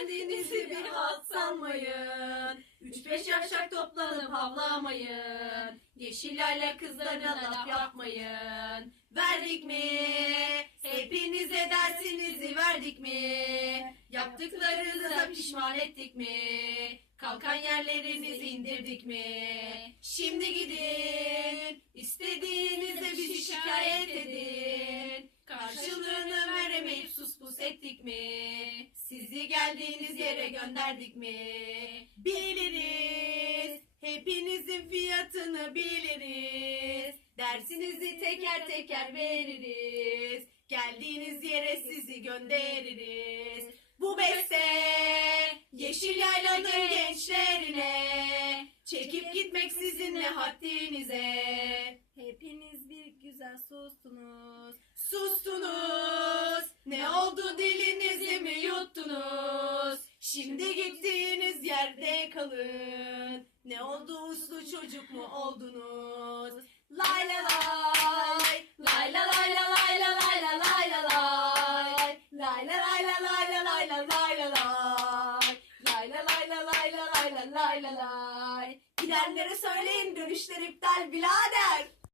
Kendinizi bir halt sanmayın. Üç beş yaşak toplanıp havlamayın. Yeşil ala kızlara laf yapmayın. Verdik mi? Hepinize dersinizi verdik mi? Yaptıklarınıza pişman ettik mi? Kalkan yerlerinizi indirdik mi? Şimdi gidin, istediğinizde bizi şikayet edin. Karşılığını veremeyip sus pus ettik mi? Sizi geldiğiniz yere gönderdik mi? Biliriz, hepinizin fiyatını biliriz. Dersinizi teker teker veririz. Geldiğiniz yere sizi göndeririz. Bu beste Yeşil Yayla'nın gençlerine Çekip gitmek sizinle haddinize Hepiniz bir güzel sustunuz. Sustunuz Ne oldu dilinizi kalın Ne oldu uslu çocuk mu oldunuz Lay la lay Lay la lay la lay la lay la lay la lay Lay la lay la lay la lay la lay la lay Lay la lay la lay la lay la lay la lay Gidenlere söyleyin dönüşler iptal birader